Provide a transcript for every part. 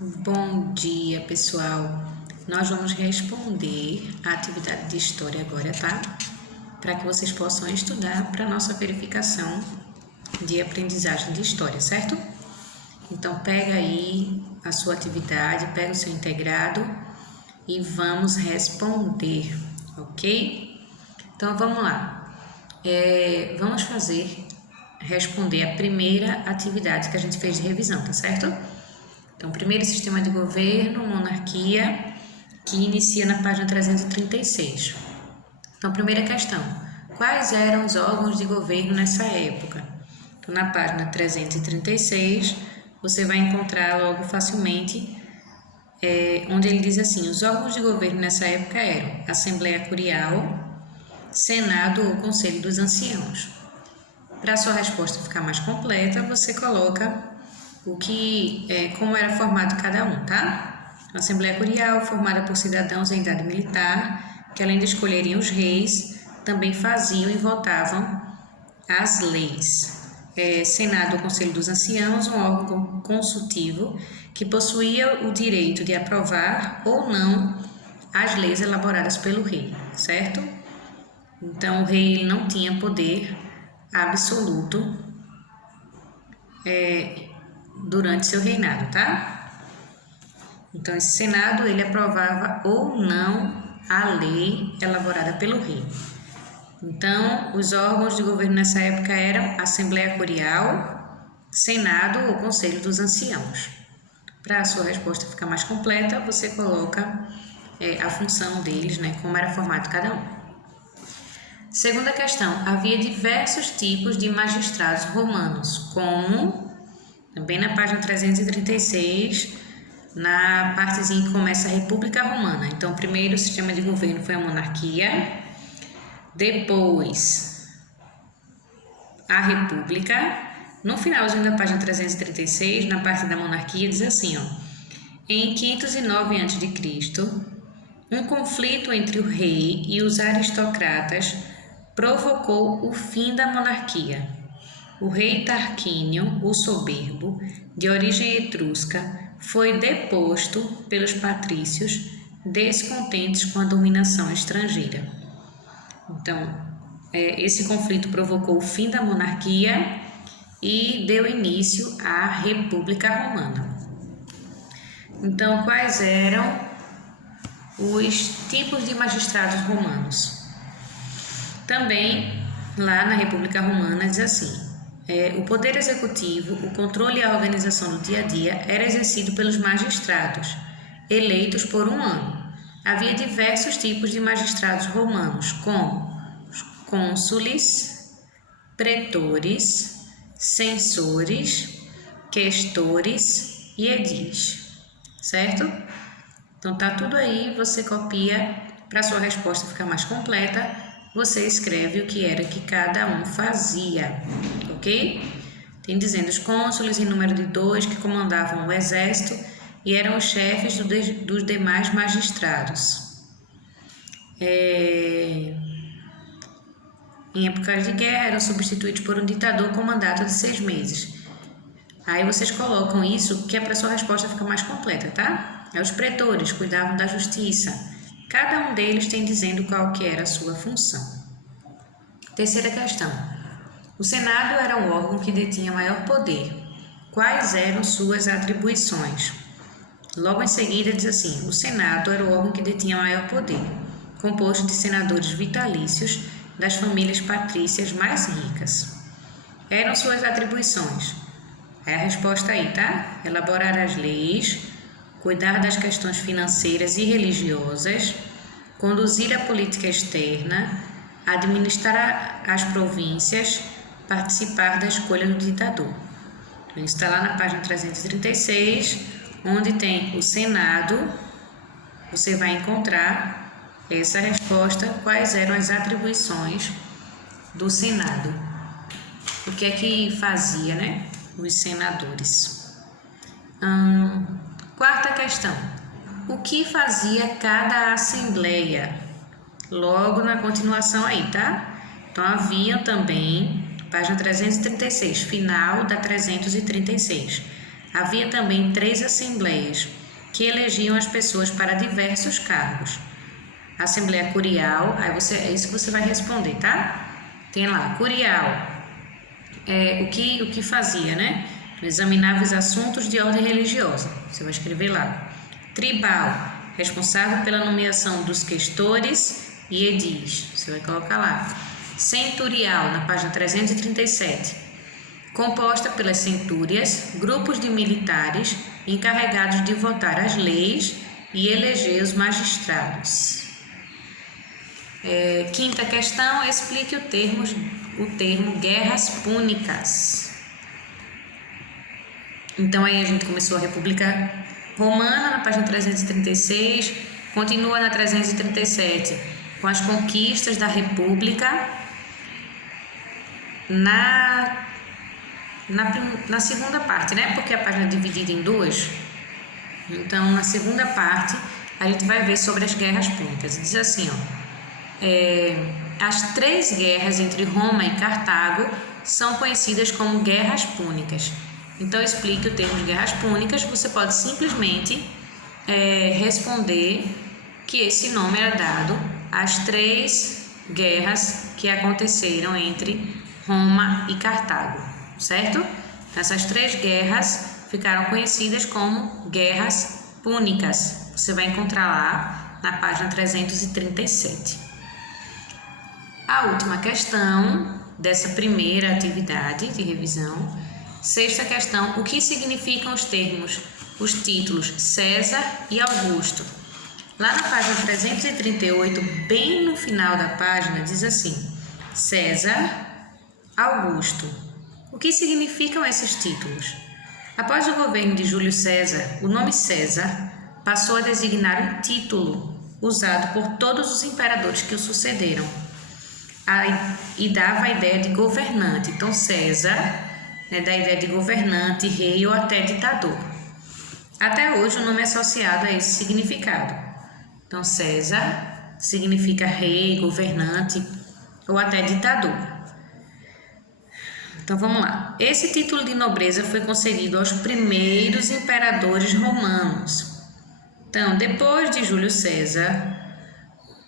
Bom dia, pessoal. Nós vamos responder a atividade de história agora, tá? Para que vocês possam estudar para nossa verificação de aprendizagem de história, certo? Então, pega aí a sua atividade, pega o seu integrado e vamos responder, ok? Então, vamos lá. Vamos responder a primeira atividade que a gente fez de revisão, tá certo? Então, primeiro sistema de governo, monarquia, que inicia na página 336. Então, primeira questão: quais eram os órgãos de governo nessa época? Então, na página 336, você vai encontrar logo facilmente, onde ele diz assim: os órgãos de governo nessa época eram Assembleia Curial, Senado ou Conselho dos Anciãos. Para a sua resposta ficar mais completa, você coloca como era formado cada um, tá? A Assembleia Curial, formada por cidadãos em idade militar, que além de escolherem os reis, também faziam e votavam as leis. Senado ou Conselho dos Anciãos, um órgão consultivo que possuía o direito de aprovar ou não as leis elaboradas pelo rei, certo? Então, o rei não tinha poder absoluto durante seu reinado, tá? Então, esse Senado, ele aprovava ou não a lei elaborada pelo rei. Então, os órgãos de governo nessa época eram Assembleia Curial, Senado ou Conselho dos Anciãos. Para a sua resposta ficar mais completa, você coloca a função deles, né, como era formado cada um. Segunda questão: havia diversos tipos de magistrados romanos, como, também na página 336, na partezinha que começa a República Romana. Então, o primeiro sistema de governo foi a monarquia, depois a república. No finalzinho da página 336, na parte da monarquia, diz assim, ó: em 509 a.C., um conflito entre o rei e os aristocratas provocou o fim da monarquia. O rei Tarquínio, o Soberbo, de origem etrusca, foi deposto pelos patrícios, descontentes com a dominação estrangeira. Então, esse conflito provocou o fim da monarquia e deu início à República Romana. Então, quais eram os tipos de magistrados romanos? Também, lá na República Romana, diz assim: o poder executivo, o controle e a organização do dia a dia era exercido pelos magistrados, eleitos por um ano. Havia diversos tipos de magistrados romanos, como cônsules, pretores, censores, questores e edis, certo? Então tá tudo aí, você copia. Para sua resposta ficar mais completa, você escreve o que era que cada um fazia, ok? Tem dizendo os cônsules em número de 2 que comandavam o exército e eram os chefes dos demais magistrados. Em épocas de guerra eram substituídos por um ditador com mandato de 6 meses. Aí vocês colocam isso, que é para sua resposta ficar mais completa, tá? Os pretores cuidavam da justiça. Cada um deles tem dizendo qual que era a sua função. Terceira questão: o Senado era o órgão que detinha maior poder. Quais eram suas atribuições? Logo em seguida diz assim: o Senado era o órgão que detinha maior poder, composto de senadores vitalícios das famílias patrícias mais ricas. Eram suas atribuições. É a resposta aí, tá? Elaborar as leis, cuidar das questões financeiras e religiosas, conduzir a política externa, administrar as províncias, participar da escolha do ditador. Então, isso está lá na página 336, onde tem o Senado. Você vai encontrar essa resposta, quais eram as atribuições do Senado. O que é que fazia, né, os senadores? Quarta questão: o que fazia cada assembleia? Logo na continuação aí, tá? Então, haviam também, página 336, final da 336. Havia também 3 assembleias, que elegiam as pessoas para diversos cargos. A Assembleia Curial, é isso que você vai responder, tá? Tem lá, Curial, o que fazia, né? Examinava os assuntos de ordem religiosa, você vai escrever lá. Tribal, responsável pela nomeação dos questores e edis, você vai colocar lá. Centurial, na página 337, composta pelas centúrias, grupos de militares encarregados de votar as leis e eleger os magistrados. Quinta questão, explique o termo guerras púnicas. Então aí a gente começou a República Romana na página 336, continua na 337 com as conquistas da República. Na segunda parte, né? Porque a página é dividida em 2. Então, na segunda parte, a gente vai ver sobre as guerras púnicas. Diz assim, as 3 guerras entre Roma e Cartago são conhecidas como guerras púnicas. Então, explique o termo de guerras púnicas. Você pode simplesmente responder que esse nome era dado às 3 guerras que aconteceram entre Roma e Cartago, certo? Essas 3 guerras ficaram conhecidas como guerras púnicas. Você vai encontrar lá na página 337. A última questão dessa primeira atividade de revisão, 6ª questão, o que significam os títulos César e Augusto? Lá na página 338, bem no final da página, diz assim, César, Augusto. O que significam esses títulos? Após o governo de Júlio César, o nome César passou a designar um título usado por todos os imperadores que o sucederam e dava a ideia de governante. Então, César dá a ideia de governante, rei ou até ditador. Até hoje, o nome é associado a esse significado. Então, César significa rei, governante ou até ditador. Então, vamos lá. Esse título de nobreza foi concedido aos primeiros imperadores romanos. Então, depois de Júlio César,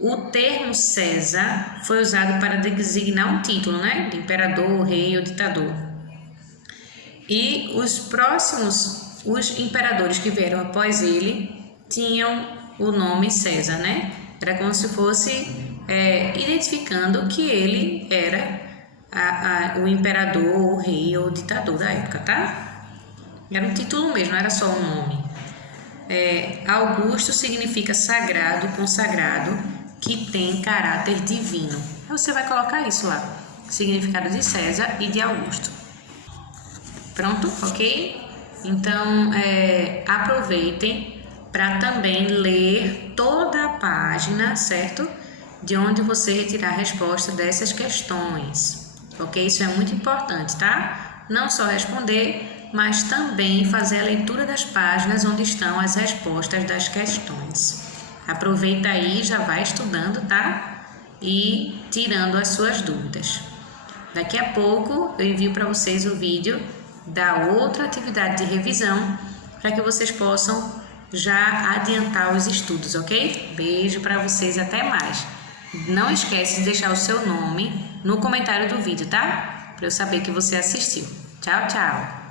o termo César foi usado para designar um título, né? De imperador, rei ou ditador. E os imperadores que vieram após ele, tinham o nome César, né? Era como se fosse identificando que ele era o imperador, o rei ou o ditador da época, tá? Era um título mesmo, não era só um nome. Augusto significa sagrado, consagrado, que tem caráter divino. Então, você vai colocar isso lá, significado de César e de Augusto. Pronto, ok? Então, aproveitem para também ler toda a página, certo? De onde você retirar a resposta dessas questões. Ok? Isso é muito importante, tá? Não só responder, mas também fazer a leitura das páginas onde estão as respostas das questões. Aproveita aí, já vai estudando, tá? E tirando as suas dúvidas. Daqui a pouco eu envio para vocês o vídeo da outra atividade de revisão para que vocês possam já adiantar os estudos, ok? Beijo para vocês, até mais. Não esquece de deixar o seu nome no comentário do vídeo, tá? Para eu saber que você assistiu. Tchau, tchau!